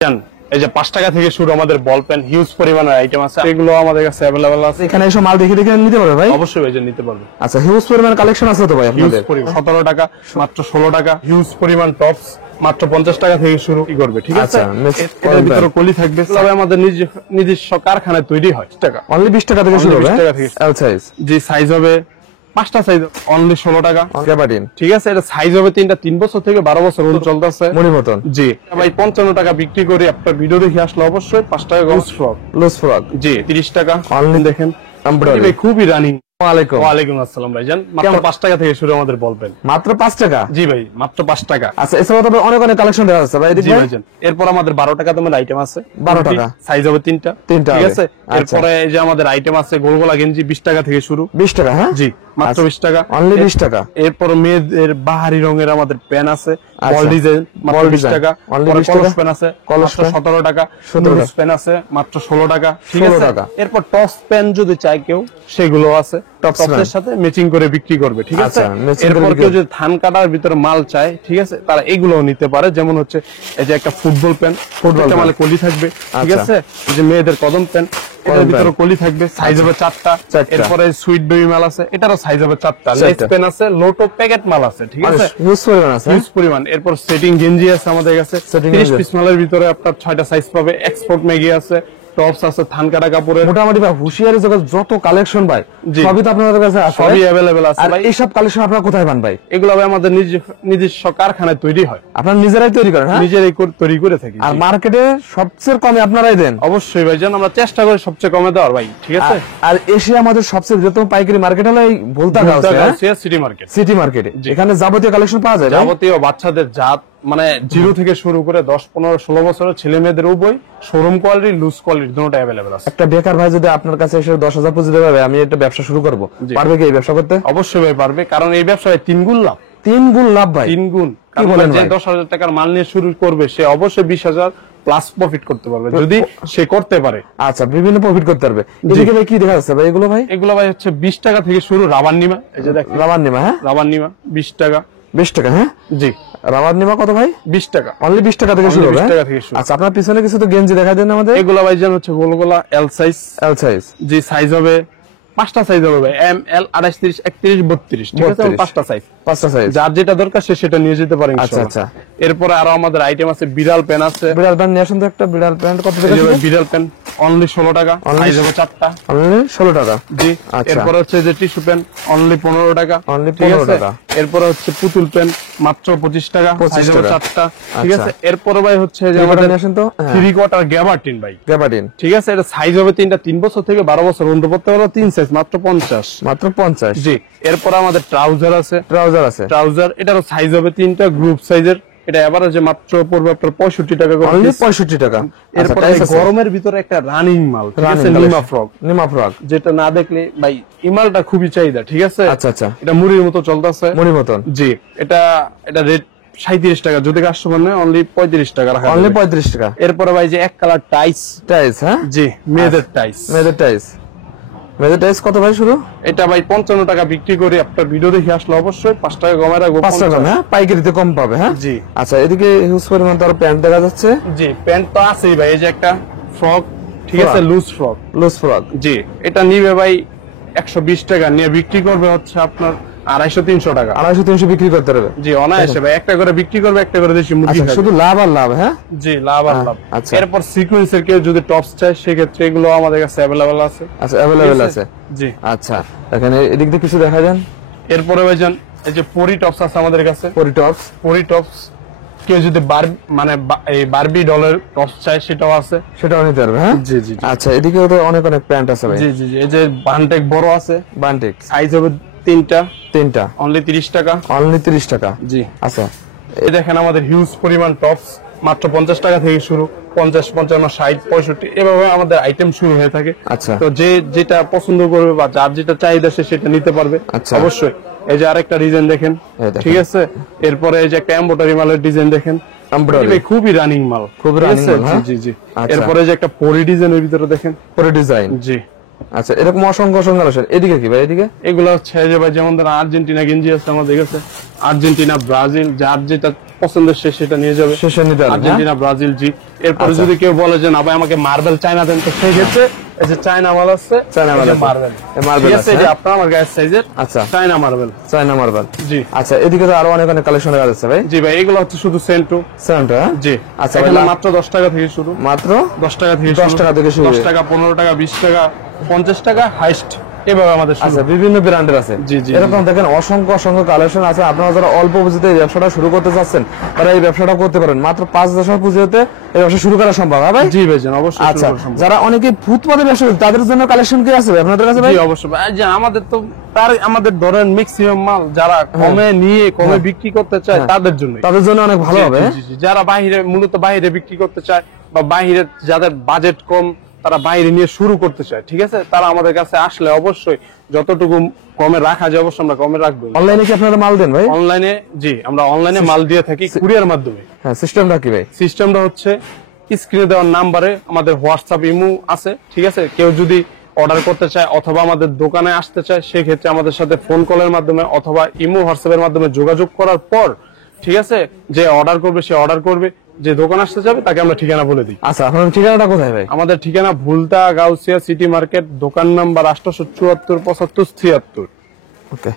এই যে 5 টাকা থেকে শুরু আমাদের বল পেন হিউজ পরিমাণের আইটেম আছে, এগুলো আমাদের কাছে अवेलेबल আছে। এখানে এসব মাল দেখে দেখে নিতে পারবে ভাই? অবশ্যই ভাই নিতে পারবে। আচ্ছা, হিউজ পরিমাণ কালেকশন আছে তো ভাই আপনাদের? 17 টাকা মাত্র 16 টাকা হিউজ পরিমাণ টপস মাত্র 50 টাকা থেকে শুরু করবে, ঠিক আছে? এর ভিতরে কলি থাকবে, সব আমাদের নিজস্ব কারখানায় তৈরি হয়। টাকা অনলি 20 টাকা থেকে শুরু হবে। এল সাইজ, জি সাইজ হবে 5টা সাইজ অনলি 16 টাকা। গ্যাবার্ডিন, ঠিক আছে? এটা সাইজ হবে 3টা, 3 বছর থেকে 12 বছর পর্যন্ত চলতেছে মনি মতন। জি ভাই 55 টাকা বিক্রি করি। আপনার ভিডিও দেখে আসলে অবশ্যই 5 টাকা লুজ ফ্রক জি 30 টাকা অনলি। দেখেন ভাই খুবই রানিং। ওয়ালাইকুম আসসালাম ভাইজান, মাত্র 5 টাকা থেকে শুরু আমাদের বল পেন। মাত্র 5 টাকা? জি ভাই মাত্র 5 টাকা। আচ্ছা, এছাড়াও তো অনেক অনেক কালেকশন দেওয়া আছে ভাই এদিকে ভাইজান। এরপর আমাদের 12 টাকা দামের আইটেম আছে। 12 টাকা সাইজ হবে 3টা, ঠিক আছে? এরপরে এই যে আমাদের আইটেম আছে গোলগোলা গেঞ্জি 20 টাকা থেকে শুরু। 20 টাকা? হ্যাঁ জি মাত্র 20 টাকা, অনলি 20 টাকা। এরপর মেয়েদের বাহারি রঙের আমাদের পেন আছে বল ডিজাইন মাত্র 20 টাকা। কলস পেন আছে মাত্র 17 টাকা। কলস পেন আছে মাত্র 16 টাকা, ঠিক আছে? এরপর টপস পেন যদি চাই কেউ সেগুলো আছে, টপসের সাথে ম্যাচিং করে বিক্রি করবে, ঠিক আছে? এরপর কেউ যদি ধান কাটার ভিতরে মাল চায়, ঠিক আছে, তারা এগুলোও নিতে পারে। যেমন হচ্ছে এই যে একটা ফুটবল পেন, ফুটবলটা মানে কলি থাকবে, ঠিক আছে? এই যে মেয়েদের কদম পেন, এটার ভিতরে কলি থাকবে, সাইজ হবে 4টা। এরপরে সুইট বেবি মাল আছে, এটারও সাইজ হবে 4টা। লেস পেন আছে, লোটো প্যাকেট মাল আছে, ঠিক আছে? হিউজ পরিমাণ। এরপর সেটিং গেঞ্জি আছে আমাদের কাছে 30 পিস মালের ভিতরে আপনার 6টা সাইজ পাবে। এক্সপোর্ট ম্যাগি আছে, টপস আছে, থান কাটা কাপড়ের। মোটামুটি ভাই হুশিয়ারি জগৎ যত কালেকশন ভাই সবই তো আপনাদের কাছে আছে, সবই अवेलेबल আছে ভাই। এই সব কালেকশন আপনারা কোথায় পান ভাই? এগুলো ভাই আমাদের নিজস্ব কারখানায় তৈরি হয়। আপনারা নিজেরাই তৈরি করেন? হ্যাঁ, নিজেরাই তৈরি করে থাকি। আর মার্কেটে সবচেয়ে কমে আপনারাই দেন? অবশ্যই ভাইজান, আমরা চেষ্টা করি সবচেয়ে কমে দেওয়ার ভাই, ঠিক আছে? আর এশিয়া আমাদের সবচেয়ে বৃহত্তম পাইকারি মার্কেট হলো এই ভুলতা সিটি মার্কেট। সিটি মার্কেটে এখানে যাবতীয় কালেকশন পাওয়া যায়। যাবতীয় বাচ্চাদের জাত মানে 0 থেকে শুরু করে 10, 15, 16 বছরের ছেলে মেয়েদের উভয় শোরুম কোয়ালিটি লুজ কোয়ালিটি দুটোটা अवेलेबल আছে। একটা বেকার ভাই যদি আপনার কাছে এসে 10,000 পুঁজি দেবে, আমি একটা ব্যবসা শুরু করব, পারবে কি এই ব্যবসা করতে? অবশ্যই ভাই পারবে, কারণ এই ব্যবসায় 3 গুণ লাভ। 3 গুণ লাভ ভাই? 3 গুণ। যে 10,000 টাকার মাল নিয়ে শুরু করবে সে অবশ্যই 20,000 প্লাস প্রফিট করতে পারবে যদি সে করতে পারে। আচ্ছা, বিভিন্ন প্রফিট করতে পারবে। এদিকে ভাই কি দেখা যাচ্ছে ভাই এগুলো ভাই? এগুলো ভাই হচ্ছে 20 টাকা থেকে শুরু। রাবার নিমা, এই যে দেখেন রাবার নিমা। হ্যাঁ, রাবার নিমা 20 টাকা। 20 টাকা? হ্যাঁ জি। রাবার নিমা কত ভাই? 20 টাকা অনলি 20 টাকা থেকে শুরু হবে। 20 টাকা থেকে শুরু। আচ্ছা, আপনার পিছনে কিছু তো গেঞ্জি দেখা দেন আমাদের। এগুলো ভাই যেন হচ্ছে গোলগোলা এল সাইজ। এল সাইজ জি সাইজ হবে 5টা সাইজ হবে, এম এল 28, 30, 31, 32, ঠিক আছে? 5টা সাইজ। যার যেটা দরকার সে সেটা নিয়ে যেতে পারে ইনশাআল্লাহ। আচ্ছা, এরপরে আরো আমাদের আইটেম আছে। বিড়াল পেন আছে। বিড়াল পেন নিয়ে আসুন তো একটা। বিড়াল পেন কত টাকা? বিড়াল পেন অনলি 16 টাকা, সাইজ হবে 4টা, অনলি 16 টাকা। জি। এরপরে হচ্ছে যে টিস্যু পেন অনলি 15 টাকা, অনলি 15 টাকা। এরপরে হচ্ছে পুতুল পেন মাত্র 25 টাকা, সাইজ হবে 4টা, ঠিক আছে? এরপরে ভাই হচ্ছে যে আমাদের 3 কোয়ার্টার গ্যাবার্ডিন ভাই, গ্যাবার্ডিন, ঠিক আছে? এটা সাইজ হবে 3টা, 3 বছর থেকে 12 বছর পর্যন্ত পড়তে পারো। 3 সাইজ মাত্র 50, মাত্র 50। জি। এরপর আমাদের ট্রাউজার আছে। ট্রাউজার এটারও সাইজ হবে 3টা, গ্রুপ সাইজের। এটা এভারেজে মাত্র পড়বে আপনার 65 টাকা করে, অনলি 65 টাকা। এরপর গরমের ভিতরে একটা রানিং মাল, ঠিক আছে? নিমা ফ্রক, যেটা না দেখলে ভাই এই মালটা খুবই চাহিদা, ঠিক আছে? আচ্ছা আচ্ছা, এটা মুড়ির মতো চলতেছে, মুড়ির মতন। জি। এটা রেট 37 টাকা, যদি কাস্টমার নেয় অনলি 35 টাকা রাখা, অনলি 35 টাকা। এরপর ভাই যে এক কালার টাইস। হ্যাঁ জি, মেয়েদের টাইস। মেয়েদের টাইস কত ভাই শুরু? এটা ভাই 55 টাকা বিক্রি করি। আপনার ভিডিও দেখে আসলে অবশ্যই 5 টাকা কমায় রাখবো। 5 টাকা? হ্যাঁ, পাইকারিতে কম পাবে। হ্যাঁ জি। আচ্ছা, এদিকে হিউজ পরিমাণ তার প্যান্ট দেখা যাচ্ছে। জি, প্যান্ট তো আছেই ভাই। এই যে একটা ফ্রক, ঠিক আছে? লুজ ফ্রক, জি। এটা নিবে ভাই 120 টাকা, নিয়ে বিক্রি করবে হচ্ছে আপনার 250-300 টাকা। 250-300 বিক্রি করতে পারবে? জি, অনায়াসে ভাই। একটা করে বিক্রি করবে, একটা করে দেশি মুরগি খাবে। শুধু লাভ আর লাভ। হ্যাঁ জি, লাভ আর লাভ। এরপর সিকোয়েন্সের কেউ যদি টপস চায় সেক্ষেত্রে এগুলো আমাদের কাছে अवेलेबल আছে। আচ্ছা, अवेलेबल আছে। জি। আচ্ছা, এখানে এদিক দিয়ে কিছু দেখা যান। এরপরে ভাইজান এই যে পরি টপস আছে আমাদের কাছে। পরি টপস কেউ যদি মানে এই বারবি ডলের টপস চায় সেটাও আছে, সেটাও নিতে পারবে। হ্যাঁ জি জি। আচ্ছা, এদিকে তো অনেক অনেক প্যান্ট আছে ভাই। জি জি জি। এই যে বানটেক বড় আছে, বানটেক সাইজ হবে 3টা, অনলি 30 টাকা, অনলি 30 টাকা। জি। আচ্ছা, এই দেখেন আমাদের হিউজ পরিমাণ টপস মাত্র 50 টাকা থেকে শুরু। 50, 55, 60, 65 এভাবে আমাদের আইটেম শুরু হয়ে থাকে। আচ্ছা, তো যে যেটা পছন্দ করবে বা যার যেটা চাহিদা সে সেটা নিতে পারবে। আচ্ছা, অবশ্যই। এই যে আরেকটা ডিজাইন দেখেন, ঠিক আছে? এরপরে এই যে একটা এমব্রয়ডারি মালের ডিজাইন দেখেন, খুবই রানিং মাল, খুবই রানিং মাল। জি জি। এরপরে যে একটা পরি ডিজাইনের ভিতরে দেখেন, পরি ডিজাইন, জি। আচ্ছা, এরকম অসংখ্য কালেকশন। এদিকে কি ভাই? এদিকে এগুলো হচ্ছে যে ভাই যেমন ধরেন আর্জেন্টিনা গেঞ্জি আছে আমাদের কাছে, আর্জেন্টিনা, ব্রাজিল, যার যেটা পছন্দের সেটা নিয়ে যাবে। শেষে নিতে পারবে, আর্জেন্টিনা, ব্রাজিল, জি। এরপরে যদি কেউ বলে যে না ভাই আমাকে মার্বেল চায়না দেন, তো সেই ক্ষেত্রে এই যে চায়না মাল আছে, চায়না মাল আছে। মার্বেল, মার্বেল আছে, এই যে আপনার আমার গায়ের সাইজের আচ্ছা চায়না মার্বেল, চায়না মার্বেল, জি। আচ্ছা এদিকে তো আরো অনেক অনেক কালেকশন আছে ভাই। জি ভাই, এগুলো হচ্ছে শুধু সেন্টু, সেন্টার, জি। আচ্ছা এখানে মাত্র 10 টাকা থেকে শুরু, মাত্র 10 টাকা থেকে 10 টাকা থেকে শুরু, 10 টাকা, 15 টাকা, 20 টাকা, 50 টাকা হাইস্ট, এভাবে আমাদের শুরু। আচ্ছা বিভিন্ন ব্র্যান্ডের আছে, জি, জি, এরকম দেখেন অসংখ্য অসংখ্য কালেকশন আছে। আপনারা যারা অল্প পুঁজিতে এই ব্যবসাটা শুরু করতে চাচ্ছেন তারা এই ব্যবসাটা করতে পারেন। মাত্র 5,000 টাকা পুঁজিতে এই ব্যবসা শুরু করা সম্ভব, হ্যাঁ ভাই? জি ভাই, জান অবশ্যই শুরু আচ্ছা করা সম্ভব। যারা অনেকে ফুটপাতে ব্যবসা করে তাদের জন্য কালেকশন কি আছে ভাই আপনাদের কাছে ভাই? জি অবশ্যই ভাই, যে আমাদের তো আমাদের ধরেন ম্যাক্সিমাম মাল যারা কমে নিয়ে কমে বিক্রি করতে চায় তাদের জন্য, তাদের জন্য অনেক ভালো হবে। যারা বাইরে মূলত বাইরে বিক্রি করতে চায় বা বাইরে যাদের বাজেট কম তারা বাইরে নিয়ে শুরু করতে চায়, ঠিক আছে, তারা আমাদের কাছে আসলে অবশ্যই যতটুকু কমে রাখা যায় অবশ্যই আমরা কমে রাখবো। অনলাইনে কি আপনারা মাল দেন ভাই? অনলাইনে, জি, আমরা অনলাইনে মাল দিয়ে থাকি কুরিয়ার মাধ্যমে। হ্যাঁ সিস্টেমটা কি ভাই? সিস্টেমটা হচ্ছে স্ক্রিনে দেওয়ার নাম্বারে আমাদের হোয়াটসঅ্যাপ, ইমো আছে, ঠিক আছে। কেউ যদি অর্ডার করতে চায় অথবা আমাদের দোকানে আসতে চায় সেক্ষেত্রে আমাদের সাথে ফোন কলের মাধ্যমে অথবা ইমো, হোয়াটসঅ্যাপের মাধ্যমে যোগাযোগ করার পর, ঠিক আছে, যে অর্ডার করবে সে অর্ডার করবে, যে দোকান আসতে যাবে তাকে আমরা ঠিকানা বলে দিই। আচ্ছা আপনার ঠিকানাটা কোথায় ভাই? আমাদের ঠিকানা ভুলতা, গাউসিয়া সিটি মার্কেট, দোকান নাম্বার 874 75 76। ওকে।